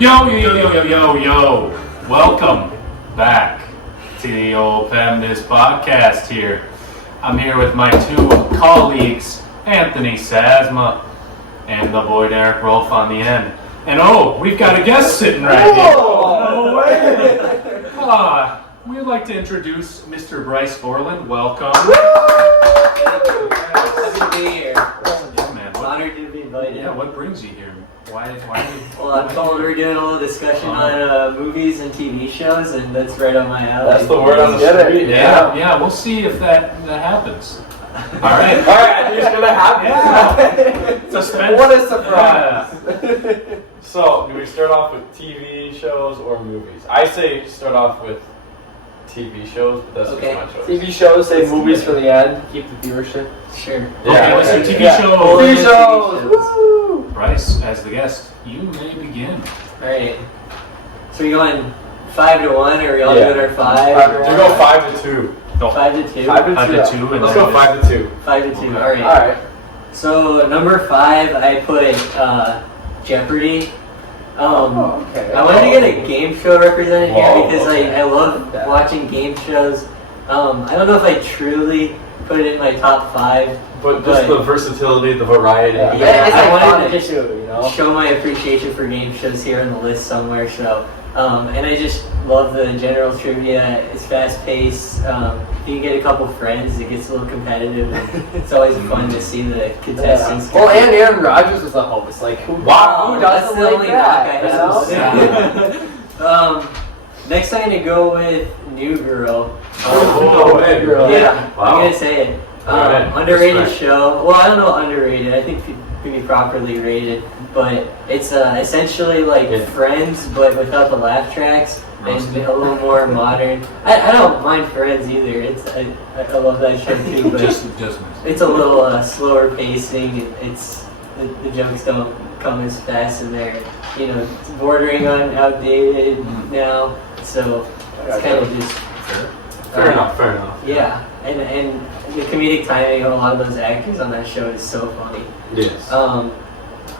Yo. Welcome back to the old PEMDAS podcast here. I'm here with my two colleagues, Anthony Sasma and the boy Derek Rolfe on the end. And we've got a guest sitting right here. No way! We'd like to introduce Mr. Bryce Borland. Welcome. Happy to be here. Yeah, man. Honored to be invited. Yeah, what brings you here? Why Well, I'm told we're doing a little discussion on movies and TV shows, and that's right on my alley. That's the word on the street. Yeah, we'll see if that happens. All right, I think it's gonna happen. Yeah. Suspense. What a surprise! Yeah. So, do we start off with TV shows or movies? I say start off with TV shows, but that's Okay. just my choice. TV shows, save movies for the end, keep the viewership. Sure. Okay, let's do TV shows. TV shows! Woo! Bryce, as the guest, you may begin. Alright. So we're going 5 to 1, or are we all doing our 5? We go 5 to 2. 5 to 2? 5 to 2. And Let's then go 5 to 2. 5 to 2, Okay. alright. Alright. So number 5, I put Jeopardy. Okay. I wanted to get a game show represented here Whoa, because okay. I love watching game shows. I don't know if I truly put it in my top 5. But just the versatility, the variety. Yeah, it's I like wanted fun to to do, you know? show my appreciation for game shows here on the list somewhere. So, and I just love the general trivia. It's fast paced. If you get a couple friends, it gets a little competitive. It's always fun to see the contestants. Well, and Aaron Rodgers was the host. Like, who Wow, that's doesn't the like only that? knock I You know? have. Next, I'm gonna go with New Girl. Oh, way. Yeah, Wow. I'm gonna say it. Alright, Underrated respect. show. Well, I don't know underrated. I think it could be properly rated, but it's essentially like Friends, but without the laugh tracks and a little more modern. I don't mind Friends either. I love that show too, but Just it's a little slower pacing. It's the jokes don't come as fast, and they're it's bordering on outdated now. So it's kind of just Fair enough. yeah, and the comedic timing of a lot of those actors on that show is so funny. Yes.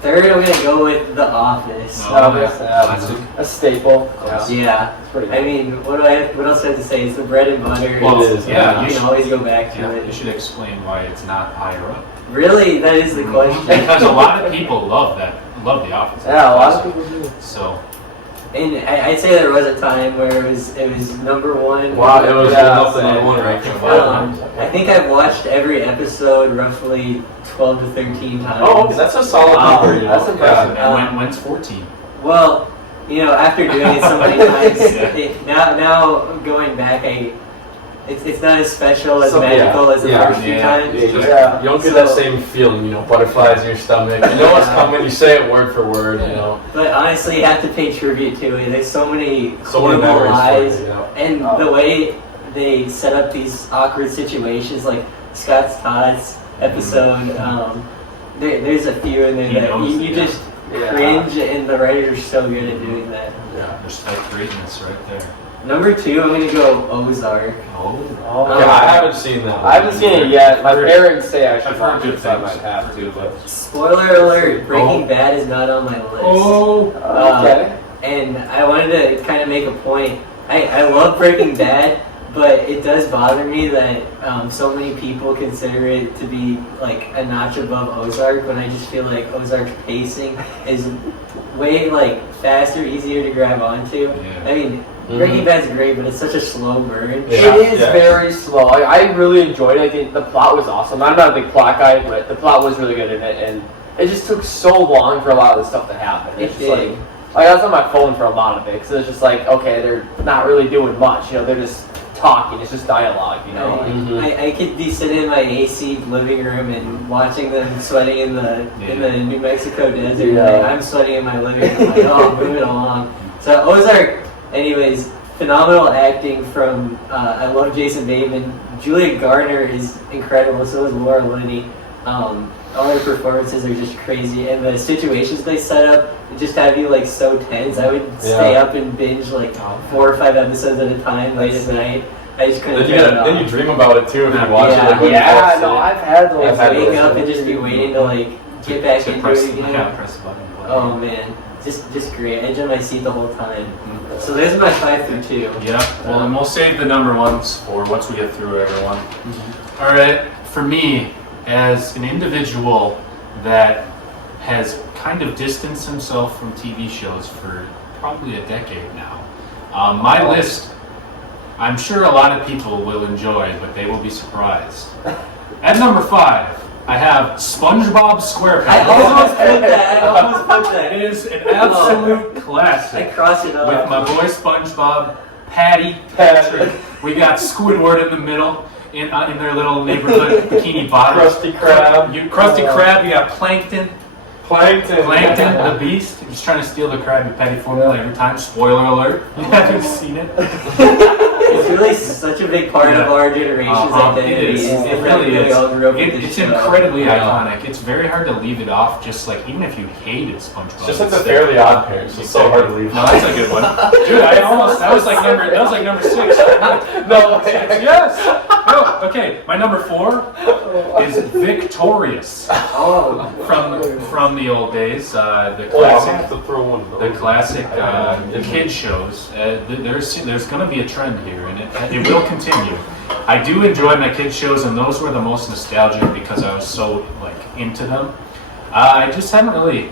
Third, I'm gonna go with The Office. Classic. A staple. Yeah, It's pretty I good. mean, what else do I have to say? It's the bread and butter. Well, It is, yeah, you you can always go back to Yeah, you it. should explain why it's not higher up. Really, that is the question. Because a lot of people love The Office. Yeah, a lot of people do. So, And I'd say there was a time where it was number one. Wow, it was Yeah, up to number 1 ranking. I think I've watched every episode roughly 12 to 13 times. Oh, okay, that's a solid Wow, number. that's impressive. and when's 14? Well, after doing it so many times, Yeah. now going back, it's not as special, as So, magical as the first few yeah. times. Yeah. You don't get that same feeling, butterflies in your stomach. You know what's coming, you say it word for word, But honestly, you have to pay tribute to it. There's so many So many cool memories lies, for you, and the way they set up these awkward situations, like Scott's Tots episode. There's a few in there He that knows you it, just cringe, and the writers are so good at doing that. Respect greatness right there. Number 2, I'm gonna go Ozark. Oh. Yeah, I haven't seen that one. I haven't seen it yet. My parents say I I've should heard watch good it, so I things. might have to, but... Spoiler alert: Breaking Bad is not on my list. Oh. Okay. And I wanted to kind of make a point. I love Breaking Bad, but it does bother me that so many people consider it to be like a notch above Ozark, when I just feel like Ozark's pacing is way faster, easier to grab onto. Yeah. I mean, Breaking Bad's great, but it's such a slow burn. Yeah. It is very slow. I really enjoyed it. I think the plot was awesome. I'm not a big plot guy, but the plot was really good in it, and it just took so long for a lot of the stuff to happen. It's It just did. like I was on my phone for a lot of it, because it's just like, okay, they're not really doing much. They're just talking. It's just dialogue. I could be sitting in my AC living room and watching them sweating in the New Mexico desert. Yeah. And I'm sweating in my living room. Like, oh, move it along. So Ozark, anyways, phenomenal acting from. I love Jason Bateman. Julia Garner is incredible. So is Laura Linney. All their performances are just crazy, and the situations they set up just have you so tense. I would stay up and binge 4 or 5 episodes at a time late at night. I just couldn't. Then you dream about it too if you watch Yeah. it. When you fall Yeah, asleep. no, I've had those. I'd wake up and just be waiting to get back into press, it again. Yeah, press the button. Oh man, just great. Edge on my seat the whole time. So there's my 5 through 2. Yeah, well, and we'll save the number ones for once we get through everyone. All right, for me, as an individual that has kind of distanced himself from TV shows for probably a decade now, my list, I'm sure a lot of people will enjoy, but they will be surprised. At number 5, I have SpongeBob SquarePants. I almost put that. It is an absolute classic. I crossed it off. With my boy SpongeBob, Patty, Patrick. We got Squidward in the middle in their little neighborhood bikini bottom. Krusty Krab. Krusty Krab. You got Plankton, Plankton, the Beast. He's trying to steal the Krabby Patty formula every time. Spoiler alert. You haven't seen it. It's really such a big part of our generation's identity. It is. It really is. It's incredibly iconic. It's very hard to leave it off. Just like even if you hated SpongeBob. It's just like the Fairly Odd Parents. It's so hard to leave. No, that's a good one, dude. That was like number 6. No, yes. No. Okay. My number 4 is Victorious. Oh. From the old days, the Oh, I'm gonna have classic. to throw one of those. The classic kid shows. There's going to be a trend here, and it will continue. I do enjoy my kid shows, and those were the most nostalgic because I was so like into them. I just haven't really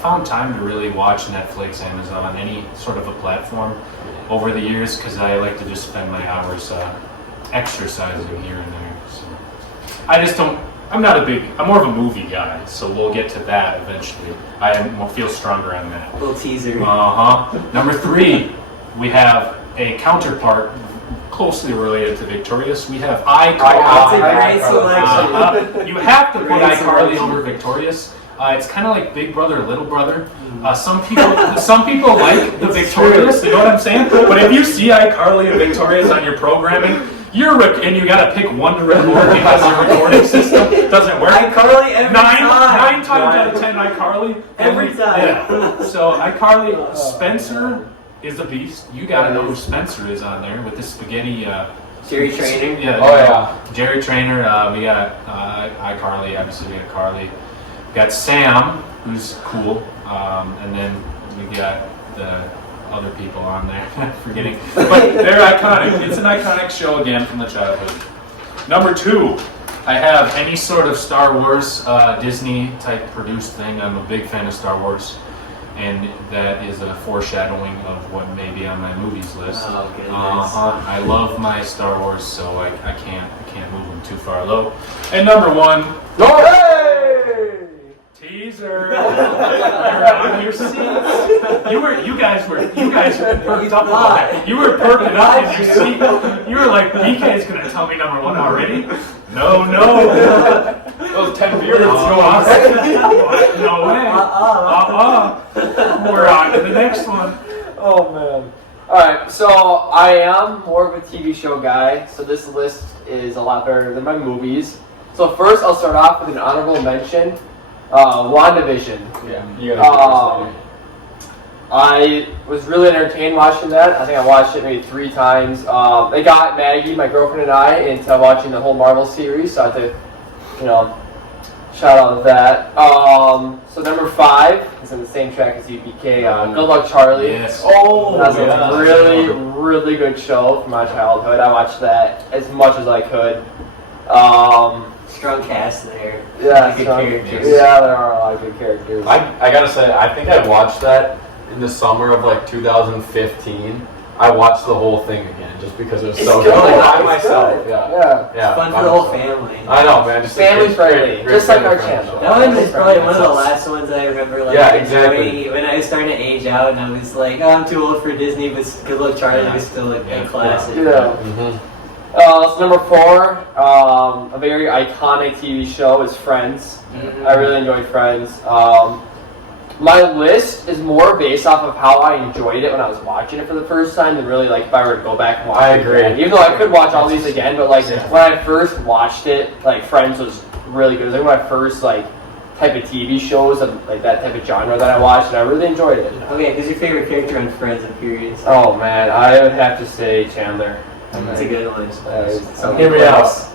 found time to really watch Netflix, Amazon, any sort of a platform over the years because I like to just spend my hours exercising here and there. So I just don't. I'm more of a movie guy, so we'll get to that eventually. I will feel stronger on that. Little teaser. Number 3, we have a counterpart closely related to Victorious. We have iCarly. That's a great selection. You have to put Great iCarly selection. over Victorious. It's kind of like Big Brother, Little Brother. Some people like the Victorious. You know what I'm saying? But if you see iCarly and Victorious on your programming, and you got to pick one to record because your recording system doesn't work. iCarly every time. 9 times out of 10, iCarly. Every time. Yeah. So iCarly, Spencer is a beast. You got to know who Spencer is on there with the spaghetti. Jerry Trainer. Yeah. Oh yeah. Jerry Trainer. We got iCarly. Obviously, we got Carly. We got Sam, who's cool, and then we got the other people on there. Forgetting, but they're iconic. It's an iconic show again from the childhood. Number 2, I have any sort of Star Wars, Disney type produced thing. I'm a big fan of Star Wars, and that is a foreshadowing of what may be on my movies list. Oh goodness. I love my Star Wars, so I can't move them too far low. And number 1, teaser. You're on your seats. You guys were perked up on that. You were perking up in your seat. You were like, BK is gonna tell me number 1 already. No. Those 10 beers. No way. We're on to the next one. Oh man. Alright, so I am more of a TV show guy, so this list is a lot better than my movies. So first I'll start off with an honorable mention. WandaVision. Yeah. You gotta I was really entertained watching that. I think I watched it maybe 3 times. They got Maggie, my girlfriend, and I into watching the whole Marvel series, so I had to, shout out that. So number 5 is in the same track as UBK. Good Luck Charlie. Yes. Oh, That's yeah. a really, really good show from my childhood. I watched that as much as I could. Strong cast there. Yeah, Good so- characters. Yeah, there are a lot of good characters. I gotta say, I think I watched that in the summer of like 2015. I watched the whole thing again just because it was so It's good. good. By It's myself, yeah. Yeah. Fun by for the whole myself. family. I know, man. Just a Family great- friendly, great just like our family-friendly channel. show. That one was probably one of the That's- last ones I remember like Yeah, exactly. enjoying when I was starting to age out and I was like, oh, I'm too old for Disney, but Good Luck Charlie was still a classic. Yeah. Mhm. So number 4, a very iconic TV show is Friends. Mhm. I really enjoyed Friends. My list is more based off of how I enjoyed it when I was watching it for the first time than really like if I were to go back and watch I it agree. again. Even though I could watch all these again, but like Yeah. when I first watched it, like Friends was really good. It was like my first like type of TV shows of like that type of genre that I watched, and I really enjoyed it. Okay, who's your favorite character on Friends? I'm curious. Oh man, I would have to say Chandler. That's a good one. That is- So Hear me close. out.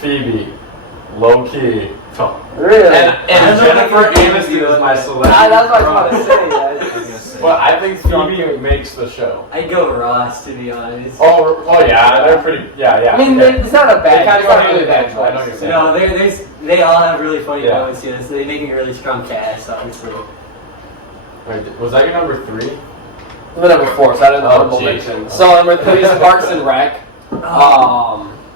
Phoebe, Low key. Really? And Jennifer Aniston is my selection. That's what I was going to say. But I think Phoebe makes the show. I'd go Ross, to be honest. Oh yeah, they're pretty. Yeah. I mean, okay. it's not a bad. They kind of it's go not hand really in bad hand. I know choice. you're saying. No, they all have really funny Yeah. moments, so they make a really strong cast, obviously. Wait, was that your number 3? Number 4, so I didn't know Oh, honorable geez. mention. So number 3 is Parks and Rec.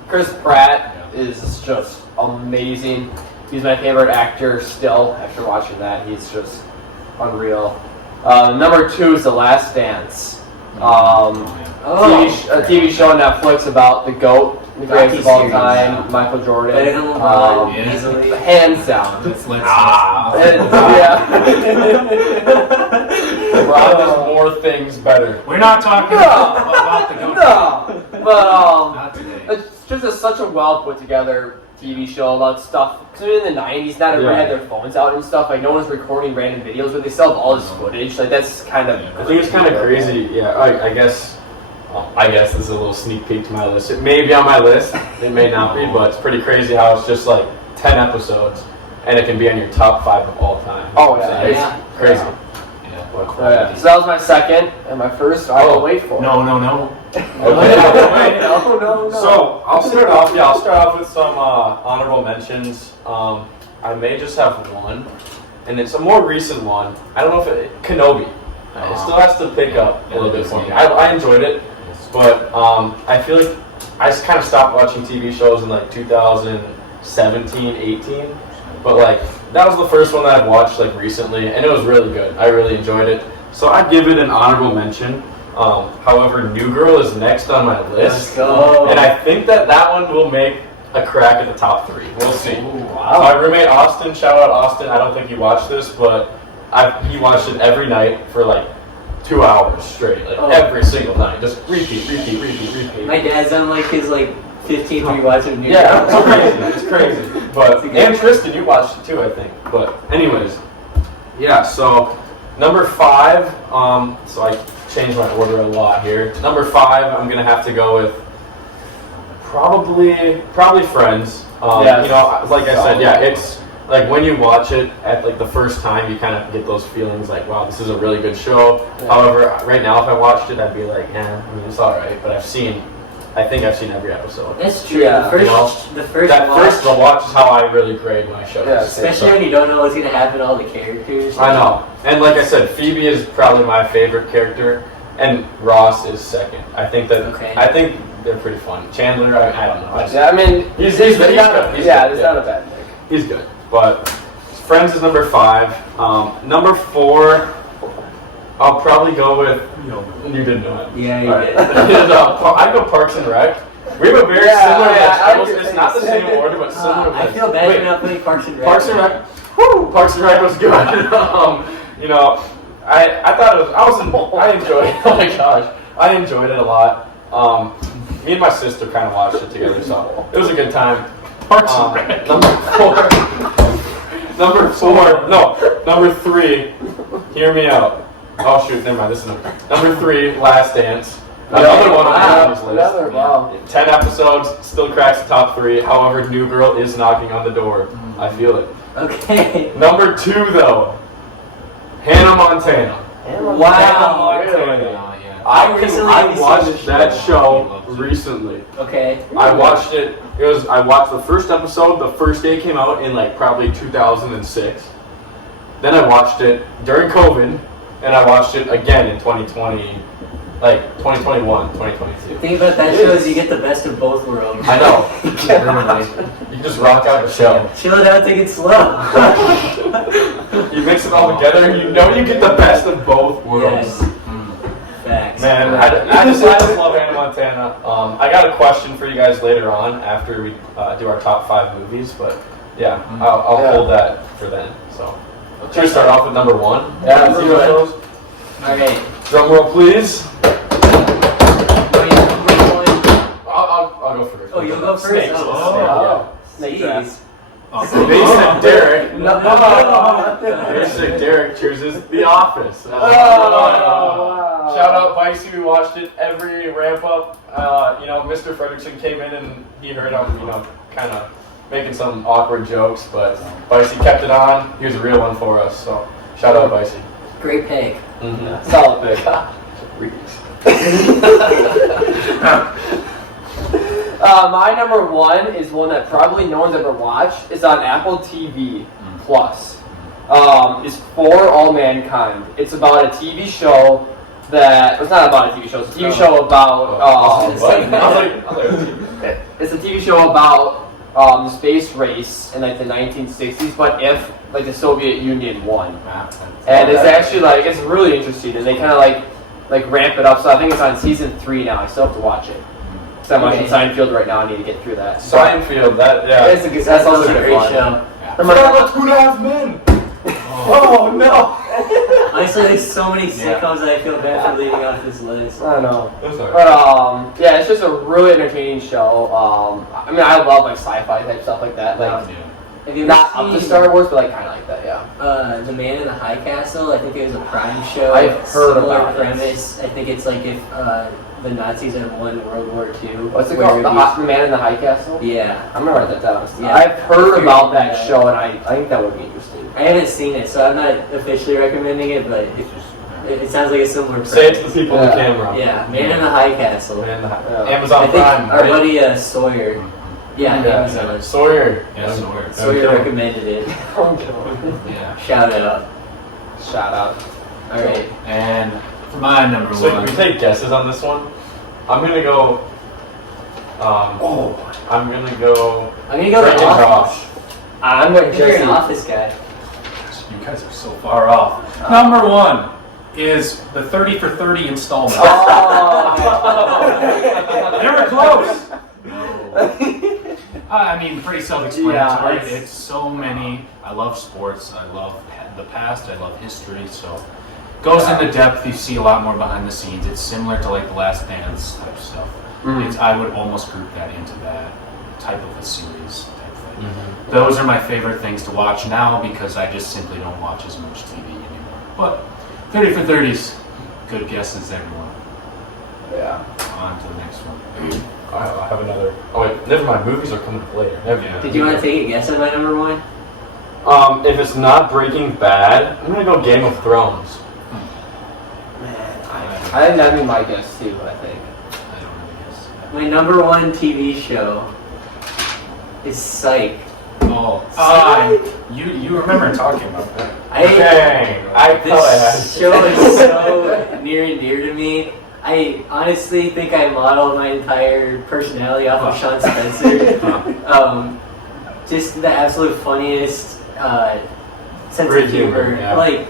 Chris Pratt is just amazing. He's my favorite actor still. After watching that, he's just unreal. Number 2 is The Last Dance. TV show on Netflix about the GOAT, the greatest of all time, Michael Jordan. Better than LeBron, easily. Hands down. Let's LeBron does more things better. We're not talking about the GOAT. No, but Not today. it's just such a well put together TV show about stuff. Because in the 90s, not everyone had their phones out and stuff. Like no one's recording random videos, but they still have all this footage. Like that's kind of. I think it's kind of crazy. Yeah, I guess. I guess this is a little sneak peek to my list. It may be on my list. It may not be, but it's pretty crazy how it's just like 10 episodes, and it can be on your top 5 of all time. Oh yeah, It's crazy. Yeah. So that was my second, and my first. I will wait for. No. Okay. No. So I'll start off. Yeah, I'll start off with some honorable mentions. I may just have one, and it's a more recent one. I don't know if Kenobi. It still has to pick up a little bit for me. I enjoyed it, but I feel like I just kind of stopped watching TV shows in like 2017, 18. But like that was the first one that I've watched like recently, and it was really good. I really enjoyed it, so I'd give it an honorable mention. However, New Girl is next on my list, Let's go. and I think that one will make a crack at the top 3. We'll see. My roommate Austin, shout out Austin. I don't think he watched this, but he watched it every night for like 2 hours straight, like every single night, just repeat. My dad's on like his 15th rewatch of New Yeah, York. it's crazy. But and Tristan, you watched it too, I think. But anyways, yeah. So number 5. So I changed my order a lot here. Number 5, I'm gonna have to go with probably Friends. Yes. You know, like I said, yeah, it's like when you watch it at like the first time, you kind of get those feelings like, wow, this is a really good show. Yeah. However, right now, if I watched it, I'd be like, yeah, I mean, it's all right. But I think I've seen every episode. That's true. Yeah. The first watch is how I really grade my shows. Yeah, especially when you don't know what's gonna happen to all the characters. I know. And like I said, Phoebe is probably my favorite character, and Ross is second. I think they're pretty fun. Chandler, I don't know. Yeah, I mean, He's good. It's not a bad pick. He's good. But Friends is number 5. Number 4, I'll probably go with. You didn't know it. Yeah, you did. I go Parks and Rec. We have a very similar list. It's not the same order, but similar list. I feel bad for not putting Parks and Rec. Parks and Rec. Woo! Parks and Rec was good. I thought I enjoyed it. Oh my gosh, I enjoyed it a lot. Me and my sister kind of watched it together, so it was a good time. Parks and Rec. Number 3. Hear me out. Oh shoot, never mind. This is number 3. Last Dance. Another one on this list. Wow. 10 episodes, still cracks the top 3. However, New Girl is knocking on the door. I feel it. Okay. Number 2, though, Hannah Montana. Wow. I watched that show recently. Okay. I watched it. I watched the first episode. The first day it came out in like probably 2006. Then I watched it during COVID, and I watched it again in 2020, like 2021, 2022. The thing about that show is you get the best of both worlds. I know. You can just rock out the show. Chill it out, take it slow. You mix it all together, and you get the best of both worlds. Yes. Facts. Man, I just love Hannah Montana. I got a question for you guys later on after we do our top 5 movies, but yeah, I'll hold that for then. So, should we start off with number 1? Yeah, See what goes? Alright. Drum roll, please. I'll go first. Oh, you'll go first? Snakes. Oh. Snake Jeez. Basic Derek. No. Basic Derek chooses The Office. Wow. Shout out Bryce, who watched it every ramp up. Mr. Fredrickson came in and he heard him, kind of making some awkward jokes, but Bicey kept it on. He was a real one for us, so shout out Bicey. Great pick. Mm-hmm. Solid pick. My number one is one that probably no one's ever watched. It's on Apple TV Plus. It's For All Mankind. It's about a TV show that it's not about a TV show. It's a TV show about. It's a TV show about the space race in like the 1960s, but if like the Soviet Union won, and it's actually like it's really interesting, and they kind of like ramp it up. So I think it's on season 3 now. I still have to watch it. So I'm watching Seinfeld right now. I need to get through that. Seinfeld, that's also a great show. Remember about 2.5 Men? Oh no! Honestly, there's so many sitcoms that I feel bad for leaving off this list. I know. But yeah, it's just a really entertaining show. I mean, I love like sci-fi type stuff like that. Like, have you not ever up to seen, Star Wars, but like kind of like that, yeah. The Man in the High Castle? I think it was a Prime show. I've heard Similar about it. premise. I think it's like if the Nazis had won World War II. What's it where called? it'd The Man in the High Castle? Yeah. I'm gonna write that down. Yeah. I've heard about that Yeah. show, and I think that would be interesting. I haven't seen it, so I'm not officially recommending it, but it sounds like a similar premise. Say it to the people in the camera. Yeah, Man in the High Castle. Amazon I think Prime, our right? buddy Sawyer. Yeah, Amazon. Sawyer. Yeah, Sawyer. Sawyer recommended it. Yeah. Shout out. Shout out. Alright. And for my number So one. we take guesses on this one. I'm gonna go. I'm gonna go. I'm gonna go Drake to and Office. Josh. I'm going You're an to Office guy. You guys are so far off. Number one is the 30 for 30 installment. They were close. I mean, pretty self-explanatory. Yeah, it's so many. I love sports. I love the past. I love history. So goes into depth. You see a lot more behind the scenes. It's similar to like The Last Dance type stuff. I would almost group that into that type of a series type thing. Those are my favorite things to watch now because I just simply don't watch as much TV anymore. But 30 for 30s, good guesses, everyone. Yeah. On to the next one. I have another. Oh wait, never mind. Movies are coming up later. Never mind. Did you want to take a guess at my number one? If it's not Breaking Bad, I'm gonna go Game of Thrones. I think that'd be my guess too, I think. I don't really guess. My number one TV show is Psych. Oh, you remember talking about that? Dang, I This show is so near and dear to me. I honestly think I modeled my entire personality off of Sean Spencer. Just the absolute funniest sense Great of humor. humor, yeah. Like,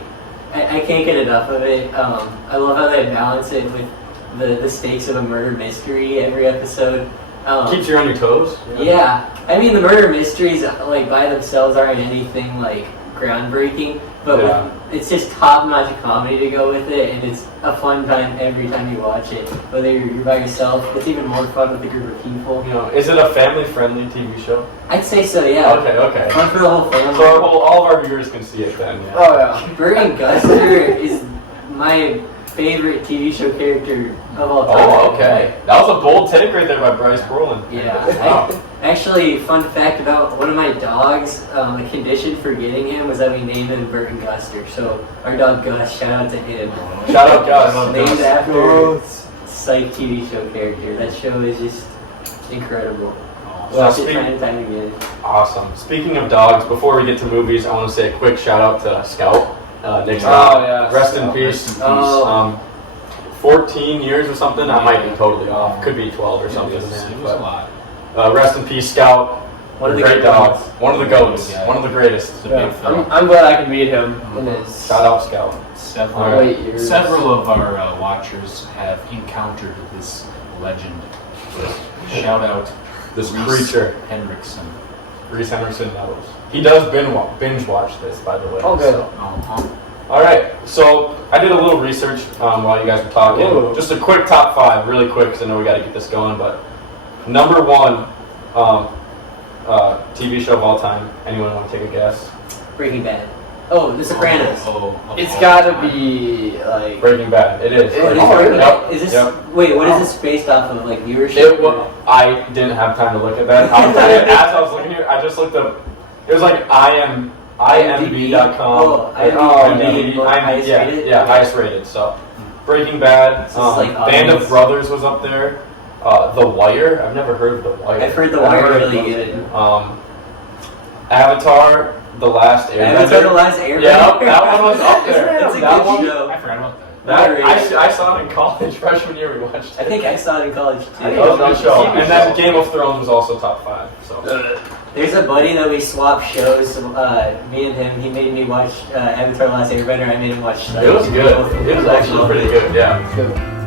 I can't get enough of it. I love how they balance it with the stakes of a murder mystery every episode. Keeps you on your toes. Yeah, I mean the murder mysteries like by themselves aren't anything like groundbreaking, but it's just top-notch comedy to go with it, and it's a fun time every time you watch it. Whether you're by yourself, it's even more fun with a group of people. You know, is it a family-friendly TV show? I'd say so, yeah. Okay. Fun for the whole family. So all of our viewers can see it then. Yeah. Oh yeah. Bert and Guster is my favorite TV show character of all time. Oh, okay. That was a bold take right there by Bryce Brolin. Yeah. Wow. Actually, fun fact about one of my dogs, a condition for getting him was that we named him Bert and Guster. So our dog Gus, shout out to him. Shout out Gus. Named after Psych TV show character. That show is just incredible. Watch it time and time again. Awesome. Speaking of dogs, before we get to movies, I want to say a quick shout out to Scout. Nick's dog. yeah. Rest in peace. 14 years or something. I might be totally off. Could be 12 or something. It was a But, lot. rest in peace, Scout. One of the great good dogs. ones. One of the goats. Yeah. One of the greatest. It's a big film. I'm glad I could meet him in his Shout out, Scout. late years. Several of our watchers have encountered this legend. Shout out This Reese creature. Hendrickson. Reese Henderson knows. He does binge watch this, by the way. Oh, good. So. All right, so I did a little research while you guys were talking. Whoa. Just a quick top 5, really quick, because I know we got to get this going. But number 1 TV show of all time. Anyone want to take a guess? Breaking Bad. Oh, The Sopranos. It's gotta be like. Breaking Bad. It is. Oh, it is Oh, Breaking Yep. Bad? Is this? Yep. Wait, what is this based off of? Like viewership? I didn't have time to look at that. As I was looking here, I just looked up. It was like imdb.com. Oh, IMDb. highest rated? Yeah, highest rated. So, Breaking Bad. This is like Band of audience. Brothers was up there. The Wire. I've never heard of The Wire. I've heard The Wire really good. Avatar, The Last Airbender. Avatar: The Last Airbender. Yeah, that one was up there. It's a That good one- show. I forgot about that. I saw it in college, freshman year we watched it. I think I saw it in college too. That was a good show. And then Game of Thrones was also top 5. So. There's a buddy that we swapped shows. Me and him, he made me watch Avatar: The Last Airbender. I made him watch. It was good. It was actually pretty good, yeah. Good.